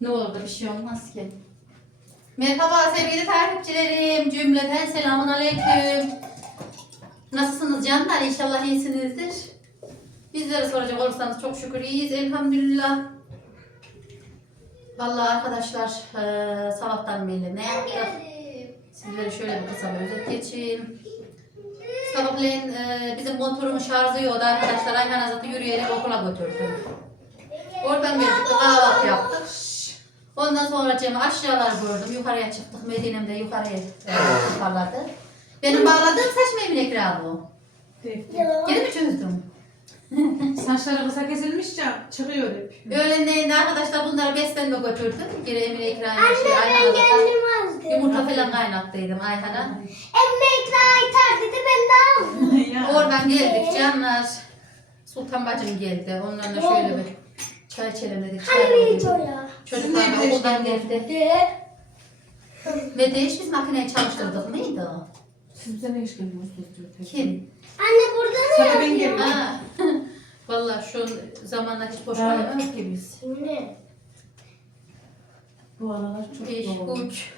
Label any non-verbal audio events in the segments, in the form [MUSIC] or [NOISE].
Ne oldu bir şey olmaz ki. Merhaba sevgili takipçilerim. Cümleten selamun aleyküm. Nasılsınız canlar? İnşallah iyisinizdir. Bizlere soracak olursanız çok şükür iyiyiz elhamdülillah. Vallahi arkadaşlar eee, sabahtan beri ne yaptık? Sizlere şöyle bir kısa bir özet geçeyim. Sabahleyin eee, bizim motorumun şarjı yoktu arkadaşlar. Ayhan Azat'ı yürüyerek okula götürdüm. Oradan geldik kahvaltı yaptık. Ondan sonra Cem'i aşağılar gördüm. Yukarıya çıktık. Medine'm de yukarıya e, yukarıladı. Benim bağladığım saç mı Emine Ekra bu? Geri mi çözdüm? [LAUGHS] Saçları kısa kesilmiş ya çıkıyor hep. Öğlenleyin de arkadaşlar bunları beslenme götürdüm. Geri Emine Ekra'ya şey Ayhan'a Ben da kendim azdım. yumurta falan kaynattıydım Ayhan'a. Emekle aytar dedi ben de aldım. [LAUGHS] Oradan geldik canlar. Sultan bacım geldi. Ondan da şöyle bir çay içelim dedik. Çay Hani koyduk. video ya? Çocuklar evde okuldan geldi. De. Ve de hiç biz makineyi çalıştırdık mıydı? Siz bize ne iş geliyorsunuz? Kim? Anne burada ne Sana ben yazıyor? Ha. [LAUGHS] Vallahi şu zamanlar hiç boş kalamıyoruz ki biz. Ne? Bu aralar çok İş, yoğun. güç,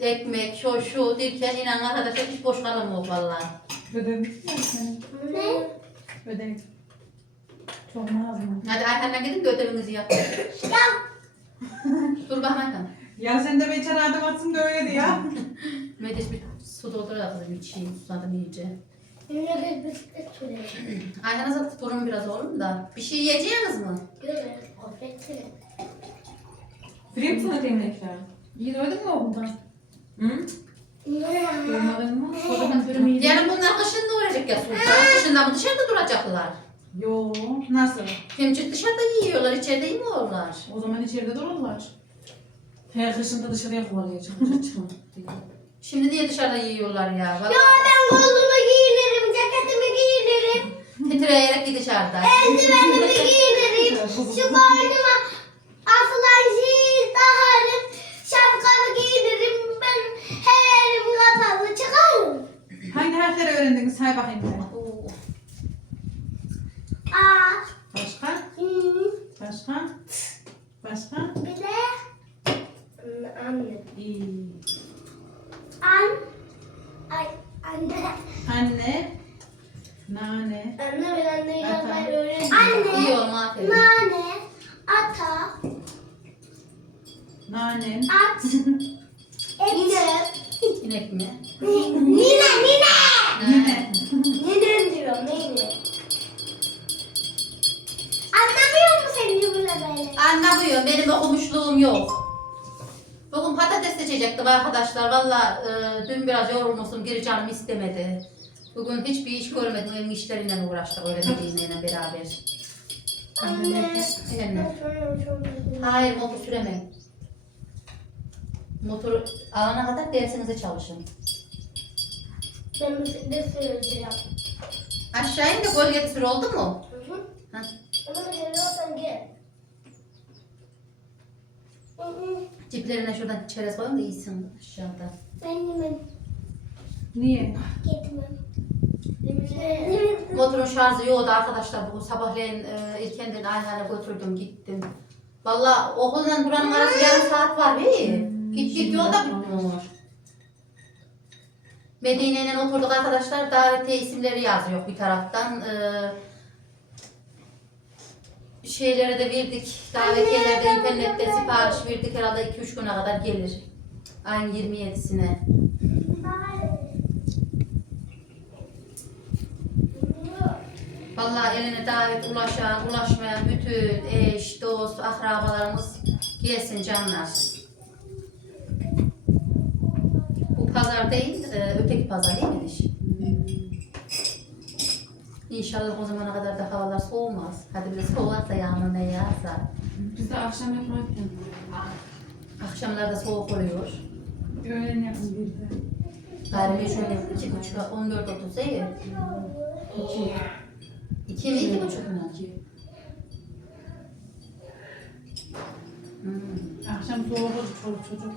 ekmek, şu şu derken inan arkadaşlar hiç boş kalamıyor vallahi. Ödemiş mi senin? Ne? Ödemiş. Çok nazım. Hadi Ayhan'la gidin de ödevinizi yapın. Ya Dur bakma Ayhan. Ya sen de beçer adım atsın da öyle de ya. [LAUGHS] Medeş bir su doldur da kızım içeyim susadım iyice. Yine bir bisiklet sürelim. [CLEARS THROAT] Ayhan'a zaten durun biraz oğlum da. Bir şey yiyeceğiniz mi? Göre. Affetsin. Free sana temizler. İyi doydun mu okuldan? Hı? Ne? Doymadın mı? Yedin. Yani bunlar kışın da olacak ya sultan. Kışında mı dışarıda duracaklar? Yo. Nasıl? Hem dışarıda yiyorlar, içeride yemiyorlar. O zaman içeride dururlar. Her kışında dışarıya çıkın. Şimdi niye dışarıda yiyorlar ya? Ya Vallahi ben kolumu giyinirim, ceketimi giyinirim, titreyerek bir dışarıda. eldivenimi giyinirim, şu boynuma asılan şeyi takarım, şapkamı giyinirim, ben her yerim kapalı çıkarım. Hangi harfleri öğrendiniz? Say bakayım. A, Başka? Hı, Başka? Başka? bir de anne. İyi. Canım istemedi. Bugün hiçbir iş görmedim. Evin işleriyle uğraştık öğrenmediğimle beraber. Anne. Efendim? Hayır motor süremem. Motoru alana kadar dersinize çalışın. Ben bisiklet süreceğim. Aşağı in de gölge sür oldu mu? Hı hı. Ha. Ama geliyorsan gel. Hı hı. Ciplerine şuradan çerez koyun da iyisin aşağıda. Ben yemem. Niye? Gitmem. Motorun şarjı yoktu arkadaşlar. Bugün sabahleyin e, erkenden Ayhan'a götürdüm gittim. Valla okuldan buranın arası yarım saat var iyi. Git git yolda bitmiyor. Medine'yle oturduk arkadaşlar. Davetiye isimleri yazıyor bir taraftan. Ee, şeylere de verdik. Davetiyelerde internette sipariş verdik. Herhalde 2-3 güne kadar gelir. Ayın 27'sine. Vallahi eline davet ulaşan, ulaşmayan bütün eş, dost, akrabalarımız gelsin canlar. Bu pazar değil, e, öteki pazar değil mi? İnşallah o zamana kadar da havalar soğumaz. Hadi bir de soğursa yağmur ne yağarsa. Biz de akşam yapmak için. Akşamlarda soğuk oluyor. Öğlen yapın bir de. Galiba şöyle iki buçuk, on dört otuz değil. İki. İki mi iki buçuk mu? İki. Hmm. Akşam soğuk olur çoluk çocuk.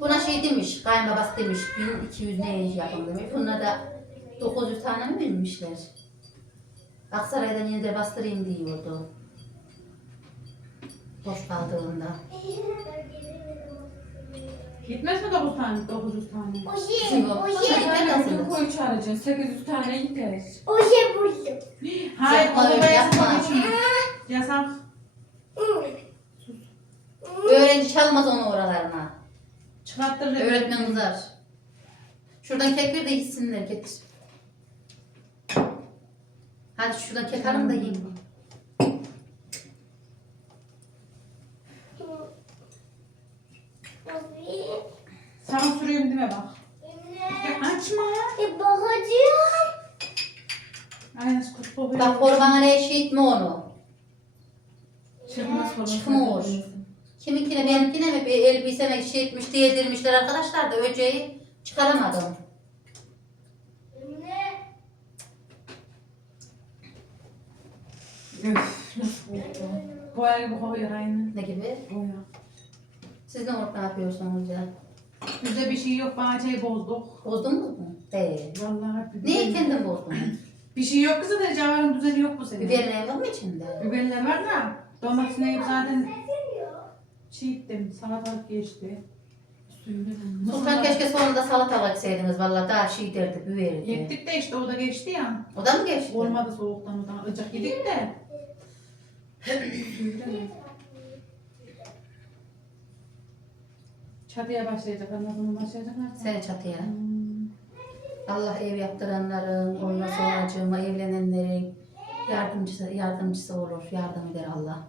Buna şey demiş, kayınbabası demiş, 1200 ne yakın demiş. Buna da 900 tane mi bilmişler? Aksaray'dan yine de bastırayım diyordu. Boş kaldığında. Gitmez mi 9 tane? 900 tane. Oje, oje, Sen- Yani bütün koyu çağıracaksın. 800 tane gider. oje buldum. Hayır, Yapma o öyle, da yapma. yasak için. Yasak. Öğrenci çalmaz onu oralarına. Çıkarttır. Öğretmen kızar. Şuradan kek ver de gitsinler getir. Hadi şuradan kek alın da yiyin. Sana sürüyorum deme bak. Ya açma. E bakacağım. Aynen kutlu böyle. Bak korbana ne eşit mi onu? Çıkmaz falan. Çıkmıyor. Kiminkine benimkine mi bir elbiseme eşitmiş diyedirmişler arkadaşlar da öceyi çıkaramadım. Öf nasıl oldu? Boya gibi koyuyor aynen. Ne gibi? Boya. Siz ne ne yapıyorsunuz ya? Bizde bir şey yok bahçeyi bozduk. Bozdunuz mu? Değil. Vallahi bir Niye kendin bozdun? [CLEARS THROAT] Bir şey yok kızı da cevabın düzeni yok bu sene. Biberine yok mu içinde? Biberler var da domatesine hep zaten şey ettim salatalık geçti. Suyunu Sultan keşke sonunda salata ekseydiniz valla daha şey derdi, büverdi. Yettik de işte o da geçti ya. O da mı geçti? Olmadı soğuktan o da ıcık yedik de. Suyunu? Çatıya başlayacak anladın başlayacaklar. Sen çatıya. Hmm. Allah ev yaptıranların, ondan sonra acığıma evlenenlerin yardımcısı, yardımcısı olur. Yardım eder Allah.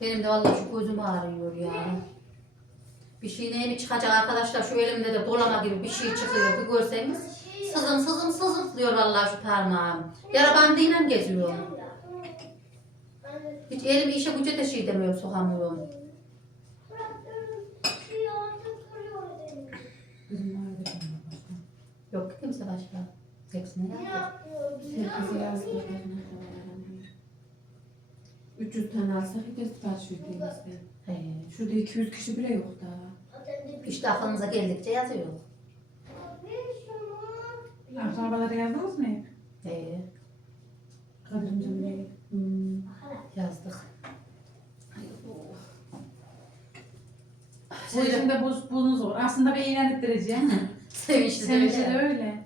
Benim de vallahi şu gözüm ağrıyor ya. Bir şey neye mi çıkacak arkadaşlar şu elimde de dolama gibi bir şey çıkıyor bir görseniz. Sızım sızım sızıklıyor vallahi şu parmağım. Yara bandıyla geziyorum. Hiç elimi işe güce de şey demiyorum sokamıyorum. Yok ki kimse başka. Hepsini yaptık. Herkese yazdık. 300 tane alsak herkes denizde. He. Şurada 200 kişi bile yok daha. İşte aklınıza geldikçe yazıyor. Akrabalara yazdınız mı. Kadir amcam bile. Hmm. Yazdık. Bu işin de buz, bunu zor. Aslında bir ilan ettireceğim. Sevinçli Sevinçli de mi? öyle.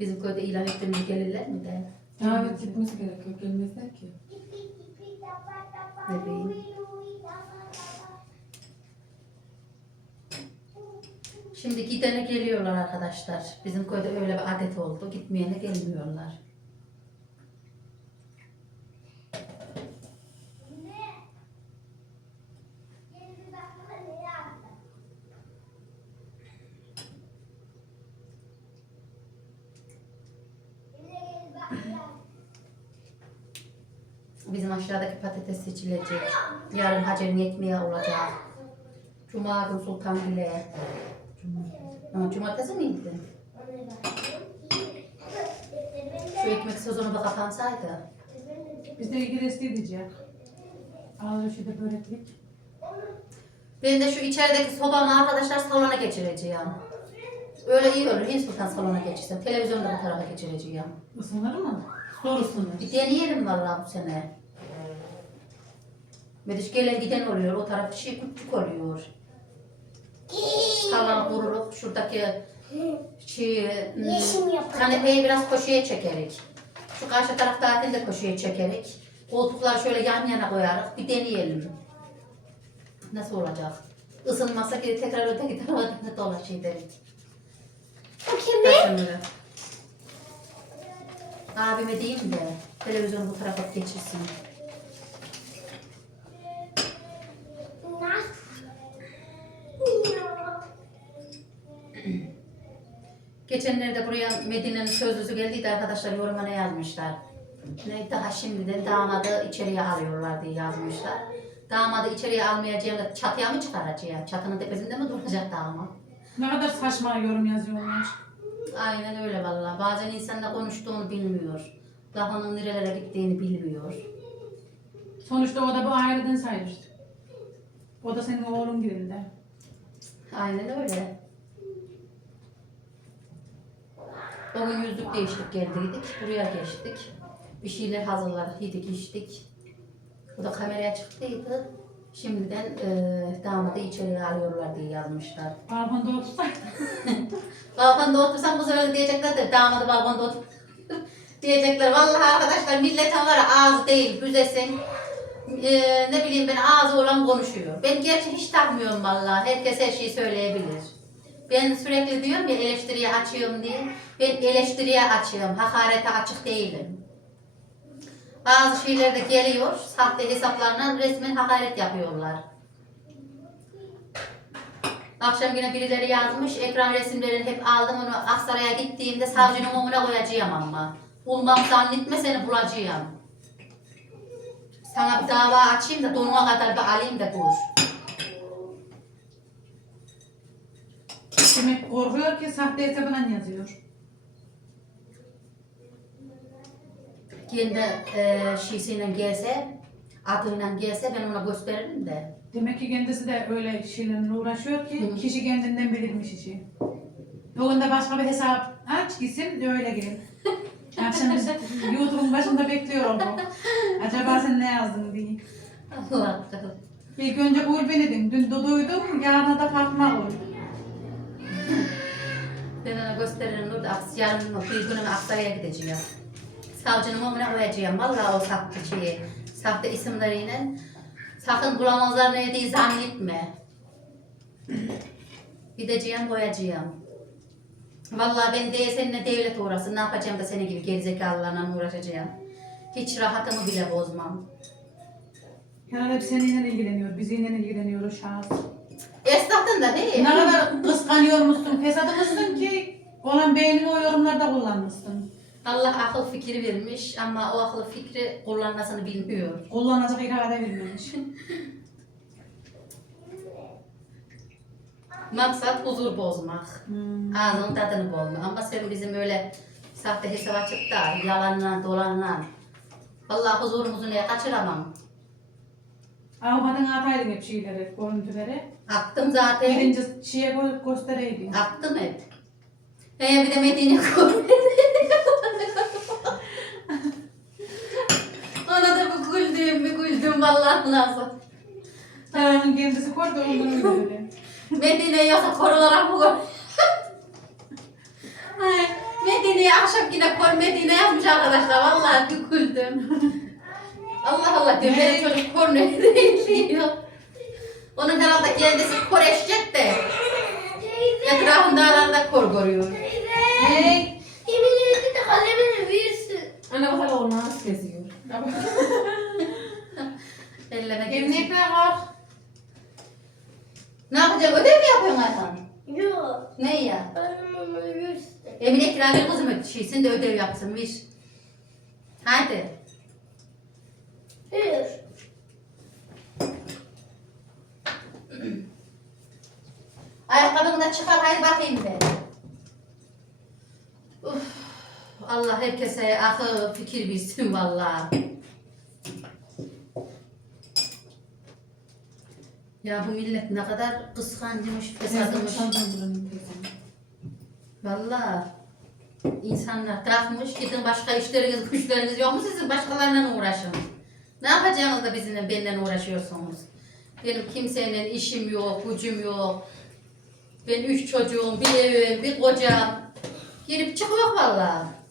Bizim köyde ilan ettiğimiz gelirler mi de? Davet gitmesi gerekiyor. Gelmezler ki. Bebeğim. Şimdi gidene geliyorlar arkadaşlar. Bizim köyde öyle bir adet oldu. Gitmeyene gelmiyorlar. Bizim aşağıdaki patates seçilecek. Yarın Hacer'in ekmeği olacak. Cuma gün Sultan bile. Ha, cumartesi miydi? Şu ekmek sezonu da kapansaydı. Biz de ilgili isteyecek. Alır şurada böreklik. Ben de şu içerideki sobamı arkadaşlar salona geçireceğim. Öyle iyi olur. En sultan salona geçirsem. Televizyonu da bu tarafa geçireceğim. Isınır mı? Isınır. Bir deneyelim vallahi bu sene. Mediş gelen giden oluyor. O taraf şey küçük oluyor. Salon kururuk. Şuradaki şey, Yeşim hmm, kanepeyi biraz koşuya çekerik. Şu karşı taraftakini de koşuya çekerik. Koltukları şöyle yan yana koyarak bir deneyelim. Nasıl olacak? Isınmasa geri tekrar öteki tarafa [LAUGHS] dolaşıyor dedik. O kimin? Abime diyeyim de televizyonu bu tarafa geçirsin. Geçenlerde buraya Medine'nin sözlüsü geldiydi arkadaşlar yoruma ne yazmışlar. Ne daha şimdiden damadı içeriye alıyorlar diye yazmışlar. Damadı içeriye almayacağım da çatıya mı çıkaracağım? Çatının tepesinde mi duracak damat? Ne kadar saçma yorum yazıyorlar. Aynen öyle valla. Bazen insan da konuştuğunu bilmiyor. Lafının nerelere gittiğini bilmiyor. Sonuçta o da bu aileden sayılır. O da senin oğlun birinde. Aynen öyle. O gün yüzlük değiştik geldiydik. Buraya geçtik. Bir şeyler hazırladık, yedik, içtik. O da kameraya çıktıydı. Şimdiden e, damadı içeriye alıyorlar diye yazmışlar. Balkonda otursak. [LAUGHS] Balkonda otursam bu sefer diyecekler de damadı balkonda otur. [LAUGHS] diyecekler vallahi arkadaşlar milletin var ağzı değil büzesin. Ee, ne bileyim ben ağzı olan konuşuyor. Ben gerçi hiç takmıyorum vallahi. Herkes her şeyi söyleyebilir. Ben sürekli diyorum ya eleştiriye açıyorum diye. Ben eleştiriye açıyorum. Hakarete açık değilim. Bazı şeyler de geliyor. Sahte hesaplarla resmen hakaret yapıyorlar. Akşam yine birileri yazmış, ekran resimlerini hep aldım onu Aksaray'a gittiğimde savcının omuna koyacağım ama. Bulmam zannetme seni bulacağım. Sana bir dava açayım da donuna kadar bir alayım da dur. Demek korkuyor ki sahte hesabından yazıyor. Kendi e, şişiyle gelse, adıyla gelse ben ona gösteririm de. Demek ki kendisi de öyle şeylerle uğraşıyor ki Hı. kişi kendinden bilirmiş işi. Bugün de başka bir hesap aç gitsin de öyle gel. [LAUGHS] Akşam biz YouTube'un başında bekliyorum bu. Acaba sen ne yazdın diye. Allah Allah. İlk önce dedim. Dün de duydum, yarına da Fatma koy. Ben ona gösteririm yarın bir günüm Aksaray'a gideceğim. Savcının omuna koyacağım. Vallahi o sahte şeyi, sahte isimleriyle. Sakın bulamazlar ne diye zannetme. Gideceğim koyacağım. Vallahi ben de seninle devlet uğrasın. Ne yapacağım da senin gibi gerizekalılarla uğraşacağım. Hiç rahatımı bile bozmam. Herhalde hep seninle ilgileniyor, bizimle ilgileniyor o şahıs. Esnafın da değil. Ne kadar kıskanıyor musun, fesat mısın ki olan beynini o yorumlarda kullanmışsın. Allah akıl fikri vermiş ama o akıl fikri kullanmasını bilmiyor. Kullanacak irade vermemiş. [LAUGHS] Maksat huzur bozmak. Hmm. Ağzının tadını bozmak. Ama sen bizim öyle sahte hesap açıp da yalanla dolanla. Vallahi huzurumuzu neye kaçıramam. Avukatın ataydın hep şeyleri, görüntüleri. Attım zaten. Birinci şeye gö- göstereydin. Attım hep. Ee, bir de Medine koymadı. [LAUGHS] Ona da bir güldüm, vallahi lazım. Onun kendisi koydu, ondan öyle. Medine yoksa korularak mı koy? Ay, Medine'ye akşam yine koy Medine yazmış arkadaşlar. Vallahi bir güldüm. [LAUGHS] Allah Allah diyorum. Benim çocuk kor ne [LAUGHS] diyor. Onun herhalde kendisi kor eşecek de. Etrafında arada kor görüyor. Hey! Yemin ederim de kalemini versin. Anne bakalım onu nasıl kesiyor. [LAUGHS] Elleme gelsin. ekmeğe kalk. Ne yapacak? Ödev mi yapıyorsun Ayhan? Yok. Ne ya? Ben onu versin. Emine bir kızım şeysin de ödev yapsın. Ver. Hadi. Hayır. Ayakkabını da çıkar hadi bakayım be. Uf, Allah herkese akıl fikir bilsin vallahi. Ya bu millet ne kadar kıskancıymış, fesadıymış. Vallahi insanlar takmış gidin başka işleriniz, güçleriniz yok mu sizin başkalarıyla uğraşın. Ne yapacağınız da bizimle benimle uğraşıyorsunuz? Benim kimseyle işim yok, gücüm yok. Ben üç çocuğum, bir evim, bir kocam. Girip çıkıyor vallahi.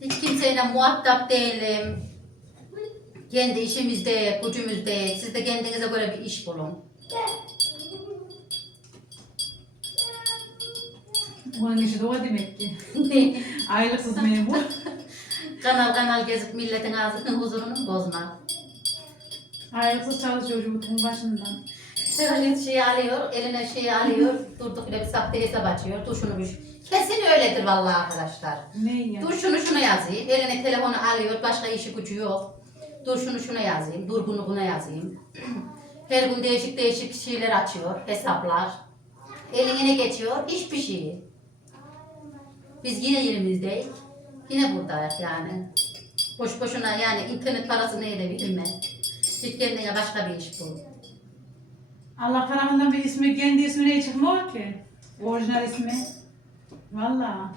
Hiç kimseyle muhatap değilim. Kendi işimizde, gücümüzde. Siz de kendinize göre bir iş bulun. Onun işi de o demek ki. [LAUGHS] Aylıksız memur. [LAUGHS] kanal kanal gezip milletin ağzının huzurunu bozmak. Aylıksız çalışıyor YouTube'un başından. Sevalin şeyi alıyor, eline şeyi alıyor, durduk bir sahte hesap açıyor, dur şunu bir Kesin öyledir vallahi arkadaşlar. Ne ya? Dur şunu şuna yazayım, eline telefonu alıyor, başka işi gücü yok. Dur şunu şuna yazayım, dur bunu buna yazayım. [CLEARS THROAT] Her gün değişik değişik şeyler açıyor, hesaplar. Eline geçiyor, hiçbir şey. Biz yine yerimizdeyiz, yine buradayız yani. Boş boşuna yani internet parası neye de bilme. Git kendine başka bir iş bul. Allah tarafından bir ismi, kendi ismi ne çıkmıyor ki? Orijinal ismi. Valla.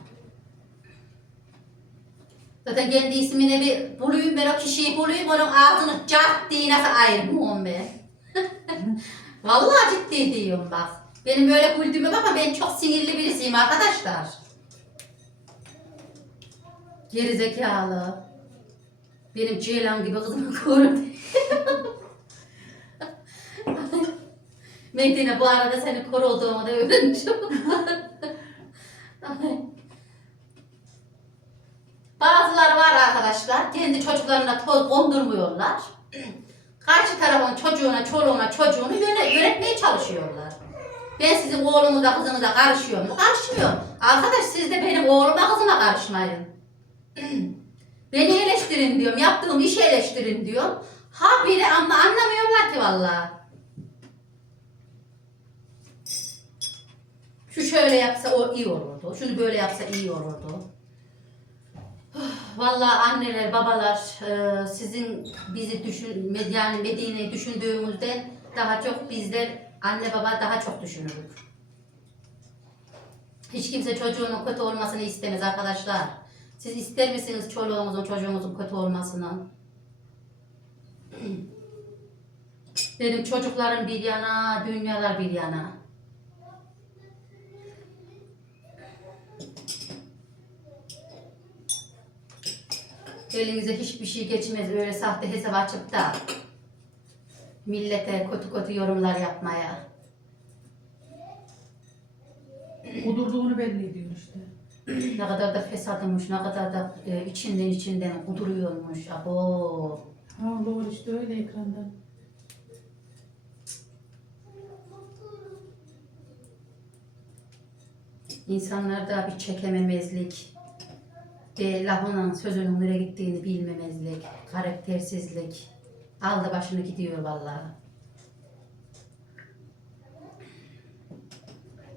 Zaten kendi ismini bir bulayım ben o kişiyi bulayım onun ağzını cart diye nasıl ayırmam ben. [LAUGHS] Vallahi ciddi diyorum bak. Benim böyle güldüğüme bakma ben çok sinirli birisiyim arkadaşlar. Gerizekalı. Benim Ceylan gibi kızımı [LAUGHS] korudu. Medine bu arada senin kor olduğumu da öğreneceğim. [LAUGHS] Bazıları var arkadaşlar, kendi çocuklarına toz kondurmuyorlar. Karşı tarafın çocuğuna, çoluğuna, çocuğunu yöne, yönetmeye çalışıyorlar. Ben sizin oğlunuza, kızınıza karışıyorum mu? Karışmıyorum. Arkadaş siz de benim oğluma, kızıma karışmayın. [CLEARS THROAT] Beni eleştirin diyorum, yaptığım işi eleştirin diyorum. Ha biri ama anlamıyorlar ki vallahi. Şu şöyle yapsa o iyi olurdu. Şunu böyle yapsa iyi olurdu. [SIGHS] Vallahi anneler, babalar e, sizin bizi düşün yani Medine'yi düşündüğümüzde daha çok bizler anne baba daha çok düşünürük. Hiç kimse çocuğunun kötü olmasını istemez arkadaşlar. Siz ister misiniz çoluğunuzun çocuğunuzun kötü olmasını? [CLEARS THROAT] Benim çocuklarım bir yana, dünyalar bir yana. Elinize hiçbir şey geçmez öyle sahte hesap açıp da millete kötü kötü yorumlar yapmaya. Kudurduğunu belli ediyor işte. [CLEARS THROAT] Ne kadar da fesatmış, ne kadar da e, içinden içinden kuduruyormuş. Abo. Ha doğru işte öyle ekranda. İnsanlarda bir çekememezlik, ve lafının sözünün nereye gittiğini bilmemezlik, karaktersizlik aldı başını gidiyor vallahi.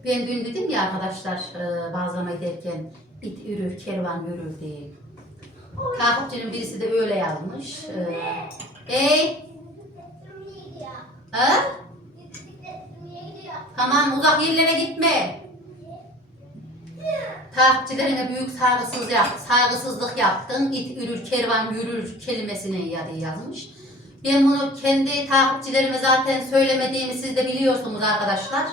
Ben dün dedim ya arkadaşlar e, bazlama ederken it ürür, kervan yürür diye. Takipçinin birisi de öyle yazmış. E, Ey! Ha? Tamam uzak yerlere gitme. Takipçilerine büyük saygısızlık, yap, saygısızlık yaptın. İt ürür, kervan yürür kelimesini ya diye yazmış. Ben bunu kendi takipçilerime zaten söylemediğimi siz de biliyorsunuz arkadaşlar.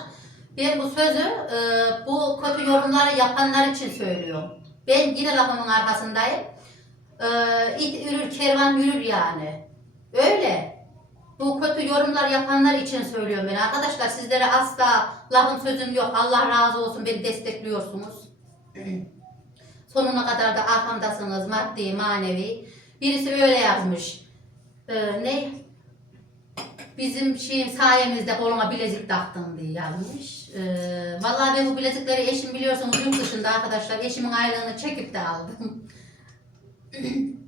Ben bu sözü e, bu kötü yorumları yapanlar için söylüyorum. Ben yine lafımın arkasındayım. E, it ürür, kervan yürür yani. Öyle. Bu kötü yorumlar yapanlar için söylüyorum ben arkadaşlar. Sizlere asla lafım sözüm yok. Allah razı olsun beni destekliyorsunuz. Sonuna kadar da arkamdasınız maddi manevi. Birisi öyle yazmış. Ee, ne? Bizim şeyim sayemizde koluma bilezik taktın diye yazmış. Ee, vallahi ben bu bilezikleri eşim biliyorsunuz yurt dışında arkadaşlar. Eşimin aylığını çekip de aldım. [CLEARS THROAT]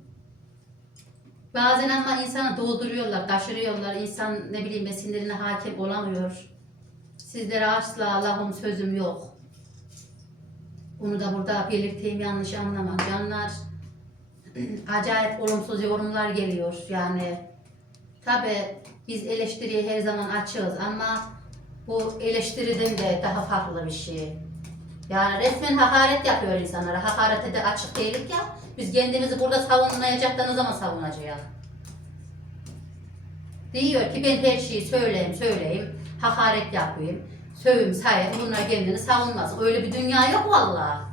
Bazen ama insanı dolduruyorlar, taşırıyorlar. İnsan ne bileyim sinirine hakim olamıyor. Sizlere asla lafım sözüm yok. Bunu da burada belirteyim yanlış anlamam. Canlar acayip olumsuz yorumlar geliyor. Yani tabi biz eleştiriye her zaman açığız ama bu eleştiriden de daha farklı bir şey. Yani resmen hakaret yapıyor insanlara. Hakarete de açık değilik ya. Biz kendimizi burada savunmayacak da ne zaman savunacağız? Diyor ki ben her şeyi söyleyeyim söyleyeyim. Hakaret yapayım. Sövüm sayayım. Bunlar kendini savunmasın. Öyle bir dünya yok vallahi.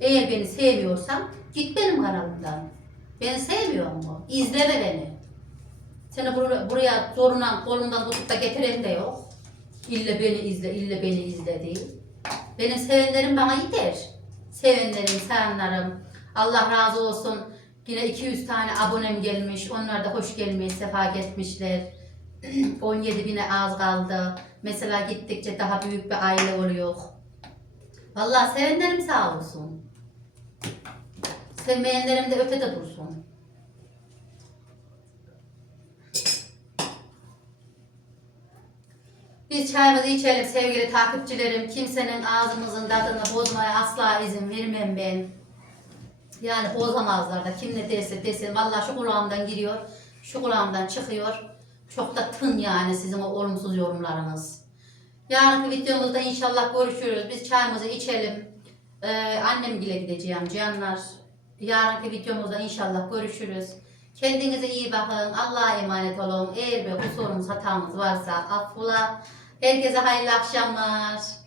Eğer beni sevmiyorsan git benim kanalımdan. Beni sevmiyor mu? İzleme beni. Seni bur- buraya zorundan kolundan tutup da getiren de yok. İlle beni izle, ille beni izle değil. Benim sevenlerim bana yeter. Sevenlerim, sayanlarım. Allah razı olsun. Yine 200 tane abonem gelmiş. Onlar da hoş gelmiş, sefa getmişler. [CLEARS THROAT] 17 bine az kaldı. Mesela gittikçe daha büyük bir aile oluyor. Vallahi sevenlerim sağ olsun. Sevmeyenlerim de ötede dursun. Biz çayımızı içelim sevgili takipçilerim. Kimsenin ağzımızın tadını bozmaya asla izin vermem ben. Yani bozamazlar da kim ne derse desin. Vallahi şu kulağımdan giriyor, şu kulağımdan çıkıyor. Çok da tın yani sizin o olumsuz yorumlarınız. Yarınki videomuzda inşallah görüşürüz. Biz çayımızı içelim. Ee, annemgile gideceğim canlar. Yarınki videomuzda inşallah görüşürüz. Kendinize iyi bakın. Allah'a emanet olun. Eğer bir kusurumuz hatamız varsa affola. Herkese hayırlı akşamlar.